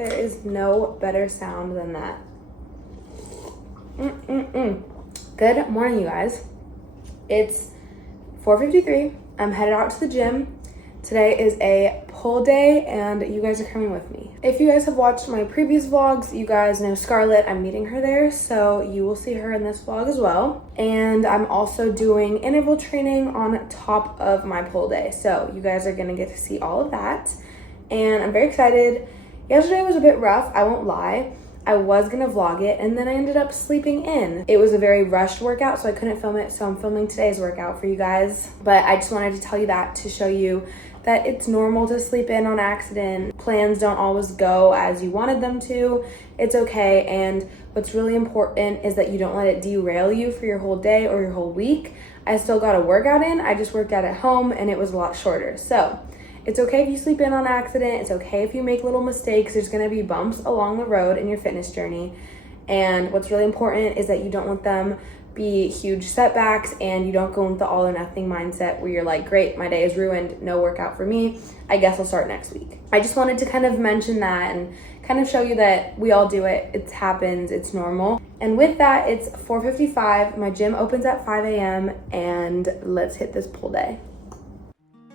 There is no better sound than that. Good morning, you guys. It's 4:53. I'm headed out to the gym. Today is a pull day and you guys are coming with me. If you guys have watched my previous vlogs, you guys know Scarlett. I'm meeting her there, so you will see her in this vlog as well. And I'm also doing interval training on top of my pull day, so you guys are gonna get to see all of that. And I'm very excited. Yesterday was a bit rough, I won't lie. I was gonna vlog it and then I ended up sleeping in. It was a very rushed workout, so I couldn't film it, so I'm filming today's workout for you guys. But I just wanted to tell you that to show you that it's normal to sleep in on accident. Plans don't always go as you wanted them to. It's okay, and what's really important is that you don't let it derail you for your whole day or your whole week. I still got a workout in, I just worked out at home and it was a lot shorter. So it's okay if you sleep in on accident. It's okay if you make little mistakes. There's gonna be bumps along the road in your fitness journey. And what's really important is that you don't let them be huge setbacks and you don't go into the all or nothing mindset where you're like, great, my day is ruined, no workout for me, I guess I'll start next week. I just wanted to kind of mention that and kind of show you that we all do it. It happens, it's normal. And with that, it's 4:55. My gym opens at 5 a.m. and let's hit this pull day.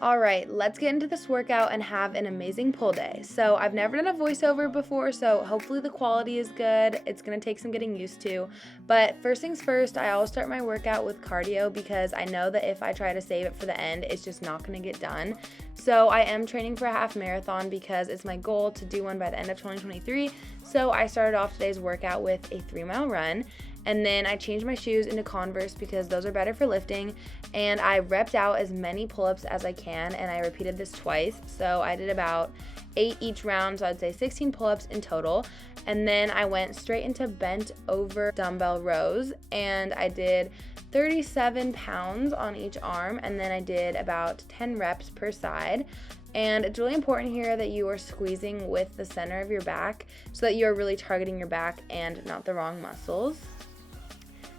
All right, let's get into this workout and have an amazing pull day. So I've never done a voiceover before, so hopefully the quality is good. It's gonna take some getting used to. But first things first, I always start my workout with cardio because I know that if I try to save it for the end, it's just not gonna get done. So I am training for a half marathon because it's my goal to do one by the end of 2023. So I started off today's workout with a 3-mile run. And then I changed my shoes into Converse because those are better for lifting. And I repped out as many pull-ups as I can, and I repeated this twice. So I did about 8 each round, so I'd say 16 pull-ups in total. And then I went straight into bent over dumbbell rows, and I did 37 pounds on each arm, and then I did about 10 reps per side. And it's really important here that you are squeezing with the center of your back so that you are really targeting your back and not the wrong muscles.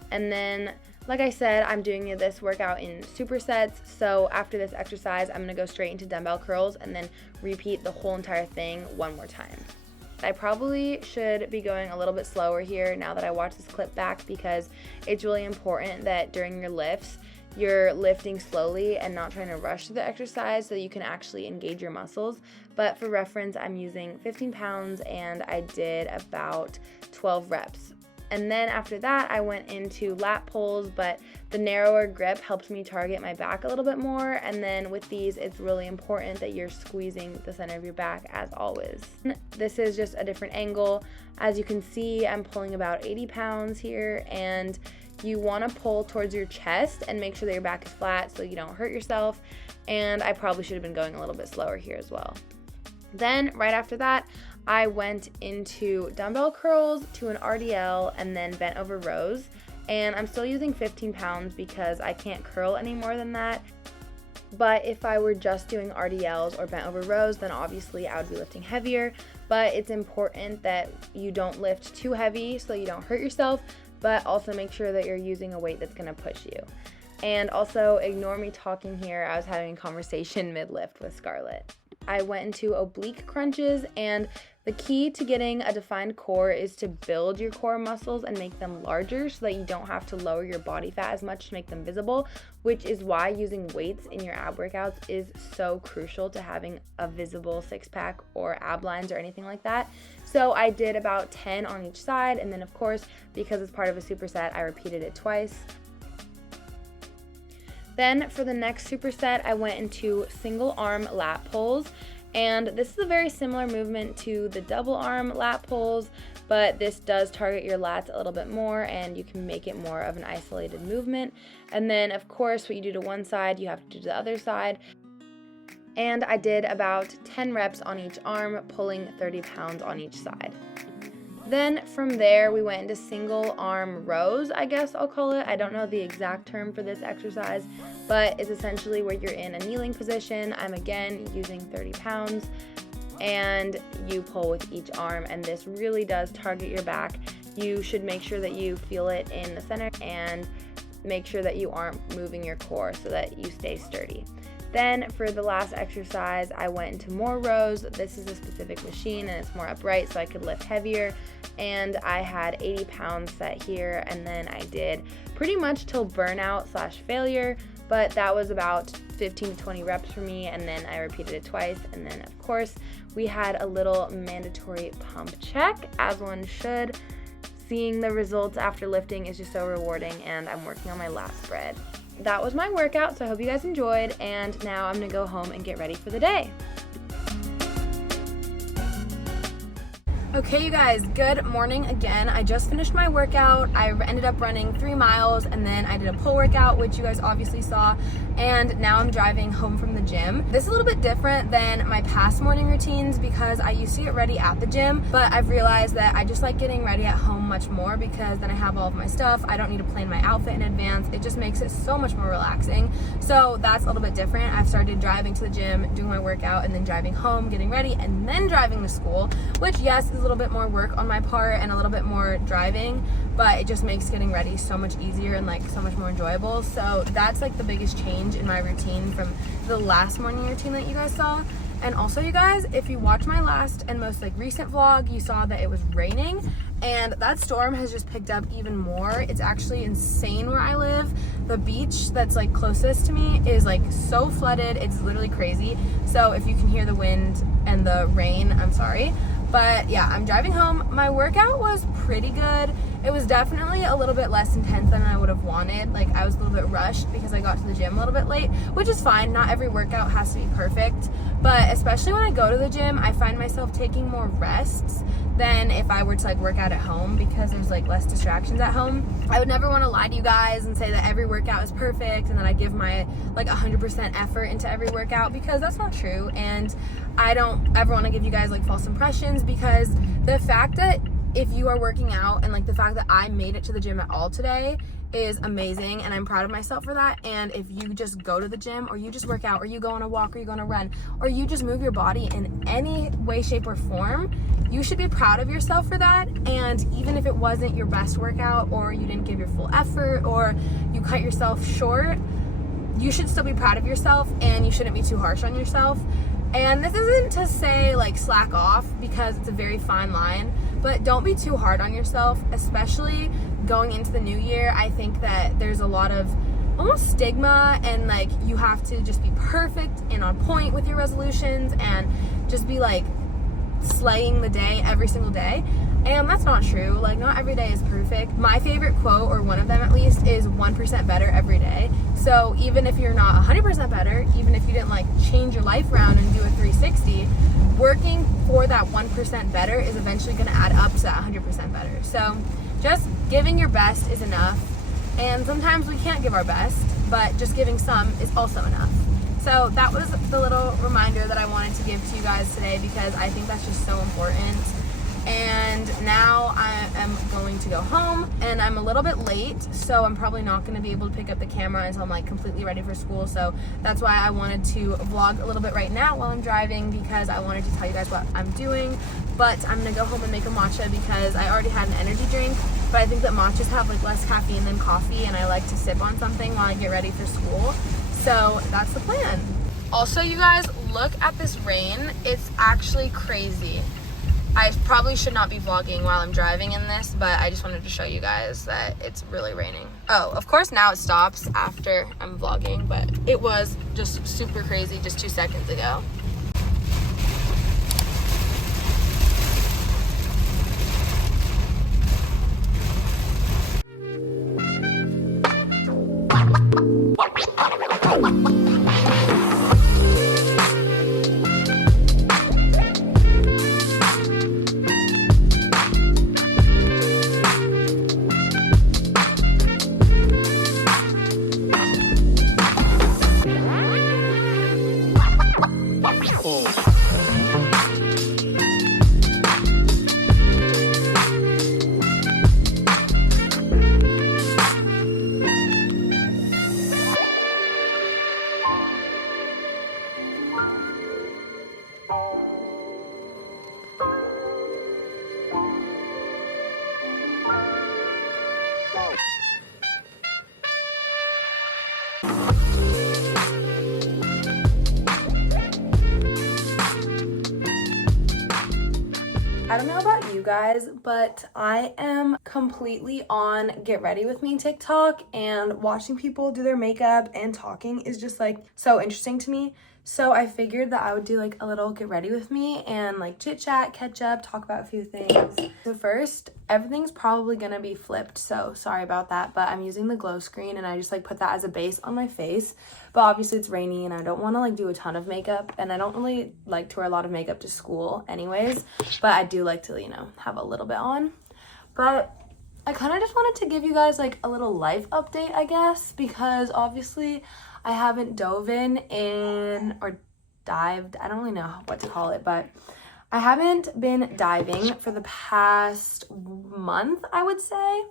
And then, like I said, I'm doing this workout in supersets. So after this exercise, I'm gonna go straight into dumbbell curls and then repeat the whole entire thing one more time. I probably should be going a little bit slower here now that I watched this clip back because it's really important that during your lifts, you're lifting slowly and not trying to rush through the exercise so you can actually engage your muscles. But for reference, I'm using 15 pounds and I did about 12 reps. And then after that, I went into lat pulls, but the narrower grip helps me target my back a little bit more. And then with these, it's really important that you're squeezing the center of your back as always. This is just a different angle. As you can see, I'm pulling about 80 pounds here, and you wanna pull towards your chest and make sure that your back is flat so you don't hurt yourself. And I probably should have been going a little bit slower here as well. Then right after that, I went into dumbbell curls to an RDL and then bent over rows. And I'm still using 15 pounds because I can't curl any more than that. But if I were just doing RDLs or bent over rows, then obviously I would be lifting heavier. But it's important that you don't lift too heavy so you don't hurt yourself, but also make sure that you're using a weight that's gonna push you. And also ignore me talking here. I was having a conversation mid-lift with Scarlett. I went into oblique crunches, and the key to getting a defined core is to build your core muscles and make them larger so that you don't have to lower your body fat as much to make them visible, which is why using weights in your ab workouts is so crucial to having a visible six-pack or ab lines or anything like that. So I did about 10 on each side, and then of course, because it's part of a superset, I repeated it twice. Then for the next superset, I went into single arm lat pulls, and this is a very similar movement to the double arm lat pulls, but this does target your lats a little bit more and you can make it more of an isolated movement. And then of course, what you do to one side, you have to do to the other side. And I did about 10 reps on each arm, pulling 30 pounds on each side. Then from there, we went into single arm rows, I guess I'll call it. I don't know the exact term for this exercise, but it's essentially where you're in a kneeling position. I'm again using 30 pounds and you pull with each arm, and this really does target your back. You should make sure that you feel it in the center and make sure that you aren't moving your core so that you stay sturdy. Then for the last exercise, I went into more rows. This is a specific machine and it's more upright so I could lift heavier. And I had 80 pounds set here, and then I did pretty much till burnout / failure, but that was about 15 to 20 reps for me, and then I repeated it twice. And then of course we had a little mandatory pump check, as one should. Seeing the results after lifting is just so rewarding, and I'm working on my last spread. That was my workout, so I hope you guys enjoyed, and now I'm gonna go home and get ready for the day. Okay, you guys, good morning again. I just finished my workout. I ended up running 3 miles, and then I did a pull workout, which you guys obviously saw, and now I'm driving home from the gym. This is a little bit different than my past morning routines because I used to get ready at the gym, but I've realized that I just like getting ready at home much more because then I have all of my stuff. I don't need to plan my outfit in advance. It just makes it so much more relaxing. So that's a little bit different. I've started driving to the gym, doing my workout, and then driving home, getting ready, and then driving to school, which yes, is a little bit more work on my part and a little bit more driving, but it just makes getting ready so much easier and like so much more enjoyable. So that's like the biggest change in my routine from the last morning routine that you guys saw. And also, you guys, if you watch my last and most like recent vlog, you saw that it was raining, and that storm has just picked up even more. It's actually insane where I live. The beach that's like closest to me is like so flooded, it's literally crazy. So if you can hear the wind and the rain, I'm sorry. But yeah, I'm driving home. My workout was pretty good. It was definitely a little bit less intense than I would have wanted. Like, I was a little bit rushed because I got to the gym a little bit late, which is fine. Not every workout has to be perfect. But especially when I go to the gym, I find myself taking more rests than if I were to like work out at home because there's like less distractions at home. I would never want to lie to you guys and say that every workout is perfect and that I give my like 100% effort into every workout, because that's not true. And I don't ever want to give you guys like false impressions, because the fact that if you are working out and like the fact that I made it to the gym at all today is amazing, and I'm proud of myself for that. And if you just go to the gym, or you just work out, or you go on a walk, or you go on a run, or you just move your body in any way, shape, or form, you should be proud of yourself for that. And even if it wasn't your best workout, or you didn't give your full effort, or you cut yourself short, you should still be proud of yourself, and you shouldn't be too harsh on yourself. And this isn't to say like slack off, because it's a very fine line, but don't be too hard on yourself, especially going into the new year. I think that there's a lot of almost stigma, and like you have to just be perfect and on point with your resolutions and just be like slaying the day every single day. And that's not true. Like, not every day is perfect. My favorite quote, or one of them at least, is 1% better every day. So even if you're not 100% better, even if you didn't like change your life around and do a 360, working for that 1% better is eventually going to add up to that 100% better. So just giving your best is enough. And sometimes we can't give our best, but just giving some is also enough. So that was the little reminder that I wanted to give to you guys today, because I think that's just so important. And now I am going to go home, and I'm a little bit late, so I'm probably not going to be able to pick up the camera until I'm like completely ready for school. So that's why I wanted to vlog a little bit right now while I'm driving, because I wanted to tell you guys what I'm doing. But I'm going to go home and make a matcha, because I already had an energy drink, but I think that matchas have like less caffeine than coffee, and I like to sip on something while I get ready for school. So that's the plan. Also, you guys, look at this rain. It's actually crazy. I probably should not be vlogging while I'm driving in this, but I just wanted to show you guys that it's really raining. Oh, of course now it stops after I'm vlogging, but it was just super crazy just 2 seconds ago. I don't know about you guys, but I am completely on Get Ready With Me TikTok, and watching people do their makeup and talking is just like so interesting to me. So I figured that I would do like a little Get Ready With Me and like chit chat, catch up, talk about a few things. So first, everything's probably gonna be flipped, so sorry about that, but I'm using the glow screen and I just like put that as a base on my face. But obviously it's rainy and I don't want to like do a ton of makeup, and I don't really like to wear a lot of makeup to school anyways, but I do like to, you know, have a little bit on. But I kind of just wanted to give you guys like a little life update, I guess, because obviously I haven't dove in or dived, I don't really know what to call it, but I haven't been diving for the past month, I would say,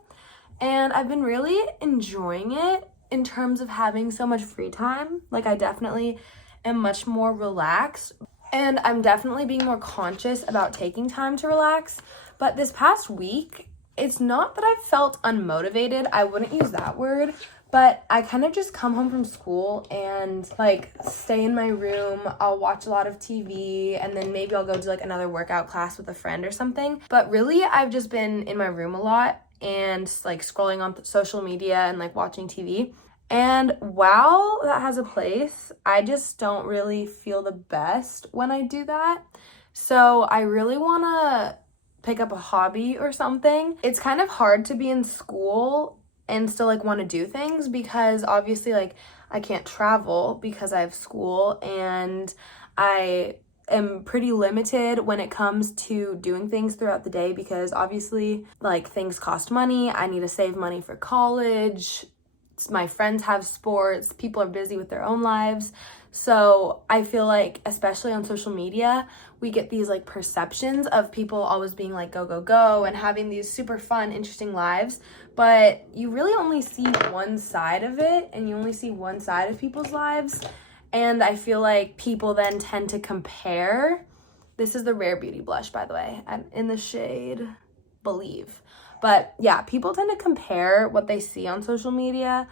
and I've been really enjoying it in terms of having so much free time. Like, I definitely am much more relaxed, and I'm definitely being more conscious about taking time to relax. But this past week, it's not that I felt unmotivated, I wouldn't use that word, but I kind of just come home from school and like stay in my room. I'll watch a lot of TV, and then maybe I'll go to like another workout class with a friend or something. But really, I've just been in my room a lot and like scrolling on social media and like watching TV. And while that has a place, I just don't really feel the best when I do that. So I really want to pick up a hobby or something. It's kind of hard to be in school and still like want to do things, because obviously like I can't travel because I have school, and I am pretty limited when it comes to doing things throughout the day, because obviously like things cost money. I need to save money for college. My friends have sports, people are busy with their own lives. So I feel like, especially on social media, we get these like perceptions of people always being like go, go, go and having these super fun, interesting lives. But you really only see one side of it, and you only see one side of people's lives. And I feel like people then tend to compare. This is the Rare Beauty blush, by the way. I'm in the shade Believe. But yeah, people tend to compare what they see on social media,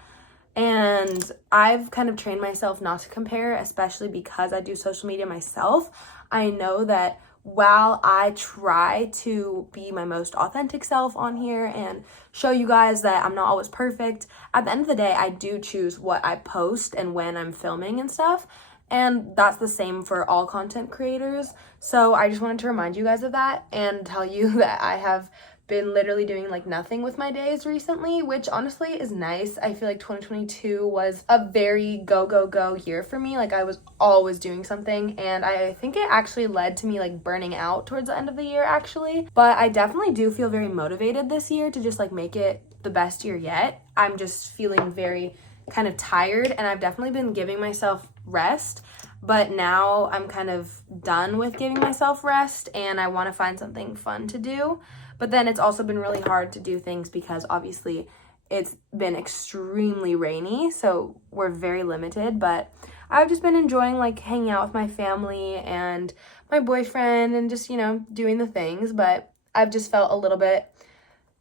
and I've kind of trained myself not to compare, especially because I do social media myself. I know that while I try to be my most authentic self on here and show you guys that I'm not always perfect, at the end of the day, I do choose what I post and when I'm filming and stuff. And that's the same for all content creators. So I just wanted to remind you guys of that and tell you that I have been literally doing like nothing with my days recently, which honestly is nice. I feel like 2022 was a very go, go, go year for me. Like, I was always doing something, and I think it actually led to me like burning out towards the end of the year actually. But I definitely do feel very motivated this year to just like make it the best year yet. I'm just feeling very kind of tired, and I've definitely been giving myself rest, but now I'm kind of done with giving myself rest and I want to find something fun to do. But then it's also been really hard to do things because obviously it's been extremely rainy, so we're very limited. But I've just been enjoying like hanging out with my family and my boyfriend and just, you know, doing the things. But I've just felt a little bit,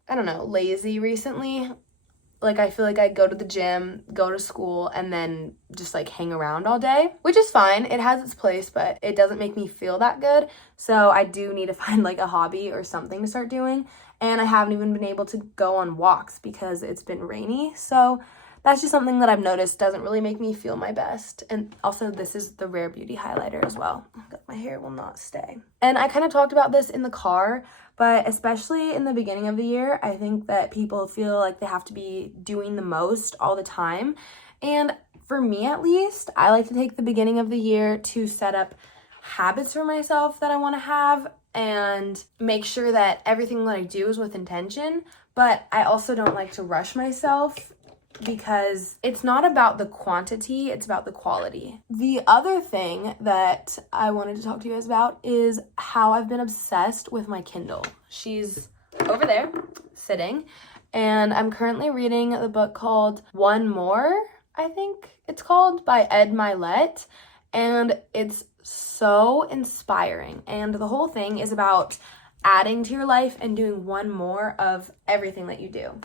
I don't know, lazy recently. Like, I feel like I go to the gym, go to school, and then just like hang around all day, which is fine. It has its place, but it doesn't make me feel that good. So I do need to find like a hobby or something to start doing. And I haven't even been able to go on walks because it's been rainy. So that's just something that I've noticed doesn't really make me feel my best. And also, this is the Rare Beauty highlighter as well. My hair will not stay. And I kind of talked about this in the car, but especially in the beginning of the year, I think that people feel like they have to be doing the most all the time. And for me, at least, I like to take the beginning of the year to set up habits for myself that I want to have and make sure that everything that I do is with intention. But I also don't like to rush myself, because it's not about the quantity, it's about the quality. The other thing that I wanted to talk to you guys about is how I've been obsessed with my Kindle. She's over there, sitting, and I'm currently reading the book called One More, I think it's called, by Ed Milet, and it's so inspiring. And the whole thing is about adding to your life and doing one more of everything that you do.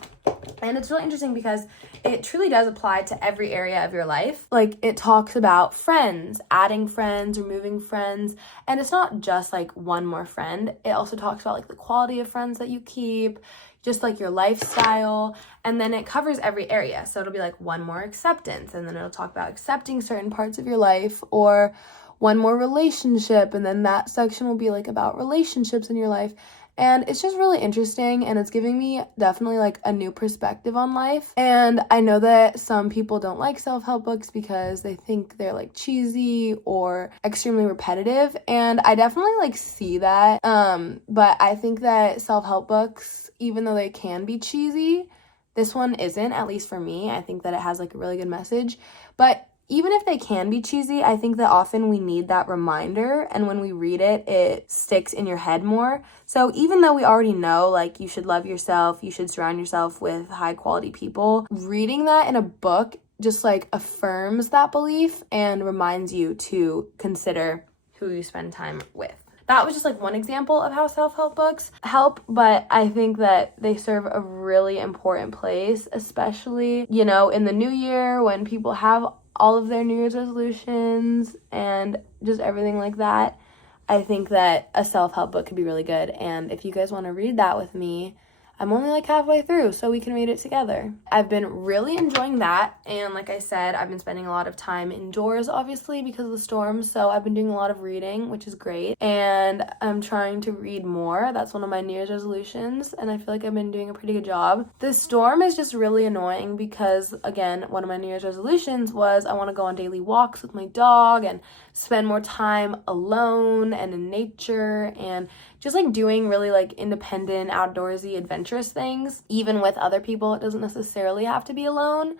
And it's really interesting because it truly does apply to every area of your life. Like, it talks about friends, adding friends, removing friends, and it's not just like one more friend. It also talks about like the quality of friends that you keep, just like your lifestyle, and then it covers every area. So it'll be like one more acceptance, and then it'll talk about accepting certain parts of your life, or one more relationship, and then that section will be like about relationships in your life. And it's just really interesting, and it's giving me definitely like a new perspective on life. And I know that some people don't like self-help books because they think they're like cheesy or extremely repetitive, and I definitely like see that. But I think that self-help books, even though they can be cheesy, this one isn't, at least for me. I think that it has like a really good message. But even if they can be cheesy, I think that often we need that reminder, and when we read it, it sticks in your head more. So even though we already know, like, you should love yourself, you should surround yourself with high quality people, reading that in a book just like affirms that belief and reminds you to consider who you spend time with. That was just like one example of how self-help books help, but I think that they serve a really important place, especially, you know, in the new year when people have all of their New Year's resolutions and just everything like that. I think that a self-help book could be really good. And if you guys want to read that with me, I'm only like halfway through, so we can read it together. I've been really enjoying that, and like I said, I've been spending a lot of time indoors, obviously, because of the storm, so I've been doing a lot of reading, which is great, and I'm trying to read more. That's one of my New Year's resolutions, and I feel like I've been doing a pretty good job. This storm is just really annoying because, again, one of my New Year's resolutions was I want to go on daily walks with my dog and spend more time alone and in nature and just like doing really like independent, outdoorsy, adventurous things. Even with other people, it doesn't necessarily have to be alone.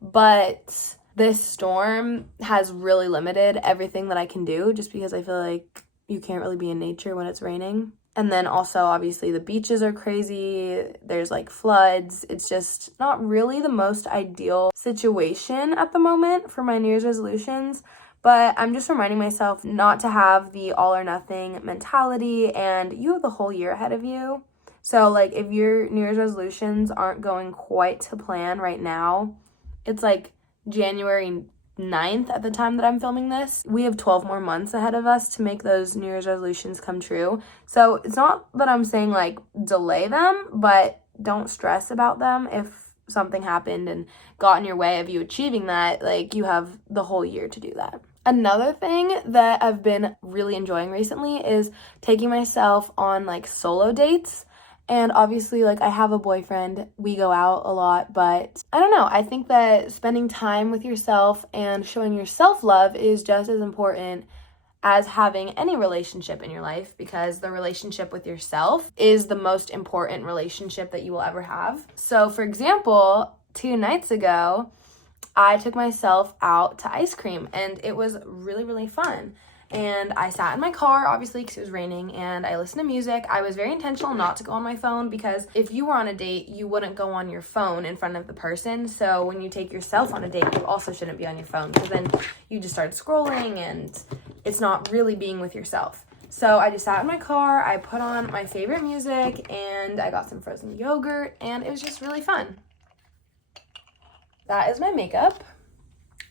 But this storm has really limited everything that I can do just because I feel like you can't really be in nature when it's raining. And then also, obviously, the beaches are crazy. There's like floods. It's just not really the most ideal situation at the moment for my New Year's resolutions. But I'm just reminding myself not to have the all or nothing mentality, and you have the whole year ahead of you. So like if your New Year's resolutions aren't going quite to plan right now, it's like January 9th at the time that I'm filming this. We have 12 more months ahead of us to make those New Year's resolutions come true. So it's not that I'm saying like delay them, but don't stress about them if something happened and got in your way of you achieving that. Like, you have the whole year to do that. Another thing that I've been really enjoying recently is taking myself on like solo dates. And obviously, like, I have a boyfriend, we go out a lot, but I don't know, I think that spending time with yourself and showing yourself love is just as important as having any relationship in your life, because the relationship with yourself is the most important relationship that you will ever have. So for example, 2 nights ago, I took myself out to ice cream, and it was really, really fun. And I sat in my car, obviously, because it was raining, and I listened to music. I was very intentional not to go on my phone, because if you were on a date, you wouldn't go on your phone in front of the person. So when you take yourself on a date, you also shouldn't be on your phone, because then you just start scrolling, and it's not really being with yourself. So I just sat in my car, I put on my favorite music, and I got some frozen yogurt, and it was just really fun. That is my makeup.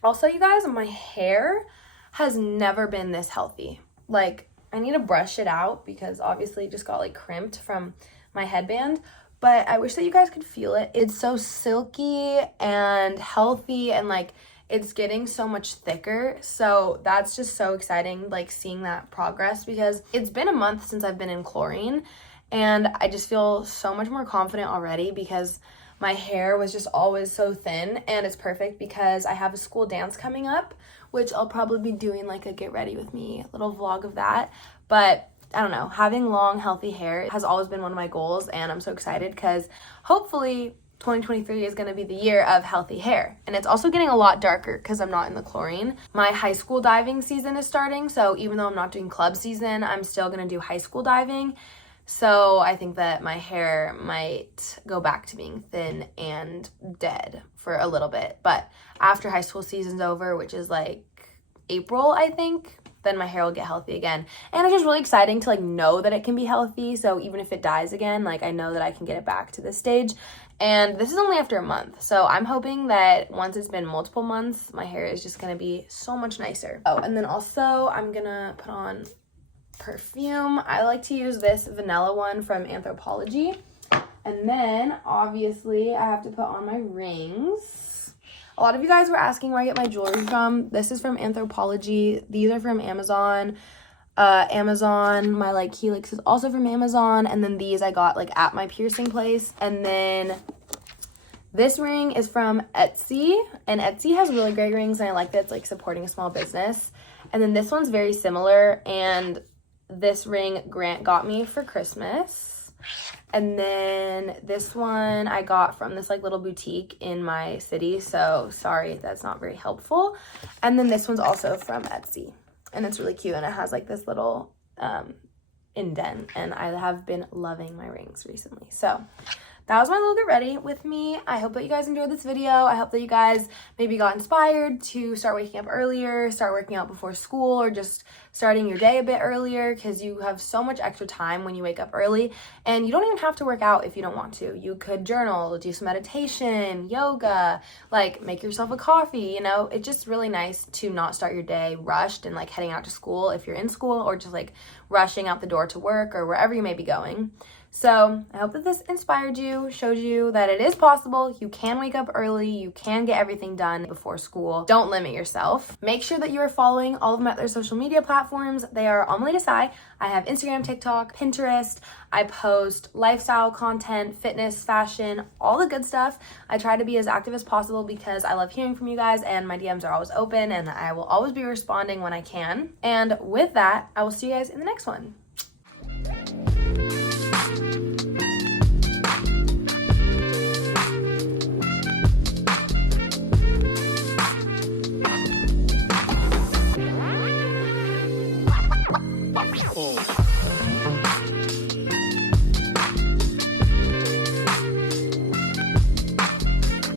Also, you guys, my hair has never been this healthy. Like, I need to brush it out because obviously it just got like crimped from my headband, but I wish that you guys could feel it. It's so silky and healthy, and like it's getting so much thicker. So that's just so exciting, like seeing that progress, because it's been a month since I've been in chlorine, and I just feel so much more confident already because my hair was just always so thin, and it's perfect because I have a school dance coming up, which I'll probably be doing like a get ready with me little vlog of that. But I don't know, having long, healthy hair has always been one of my goals, and I'm so excited because hopefully 2023 is going to be the year of healthy hair. And it's also getting a lot darker because I'm not in the chlorine. My high school diving season is starting, so even though I'm not doing club season, I'm still going to do high school diving. So I think that my hair might go back to being thin and dead for a little bit. But after high school season's over, which is like April, I think, then my hair will get healthy again. And it's just really exciting to like know that it can be healthy. So even if it dies again, like I know that I can get it back to this stage. And this is only after a month. So I'm hoping that once it's been multiple months, my hair is just gonna be so much nicer. Oh, and then also I'm gonna put on perfume. I like to use this vanilla one from Anthropologie. And then obviously I have to put on my rings. A lot of you guys were asking where I get my jewelry from. This is from Anthropologie. These are from Amazon. My like helix is also from Amazon, and then these I got like at my piercing place. And then this ring is from Etsy, and Etsy has really great rings, and I like that it's like supporting a small business. And then this one's very similar, and this ring Grant got me for Christmas. And then this one I got from this like little boutique in my city, so sorry that's not very helpful. And then this one's also from Etsy. And it's really cute, and it has like this little indent, and I have been loving my rings recently. So that was my little get ready with me. I hope that you guys enjoyed this video. I hope that you guys maybe got inspired to start waking up earlier, start working out before school, or just starting your day a bit earlier, because you have so much extra time when you wake up early, and you don't even have to work out if you don't want to. You could journal, do some meditation, yoga, like make yourself a coffee, you know. It's just really nice to not start your day rushed and like heading out to school if you're in school, or just like rushing out the door to work or wherever you may be going. So I hope that this inspired you, showed you that it is possible. You can wake up early. You can get everything done before school. Don't limit yourself. Make sure that you are following all of my other social media platforms. They are on Melita Sai. I have Instagram, TikTok, Pinterest. I post lifestyle content, fitness, fashion, all the good stuff. I try to be as active as possible because I love hearing from you guys, and my DMs are always open, and I will always be responding when I can. And with that, I will see you guys in the next one.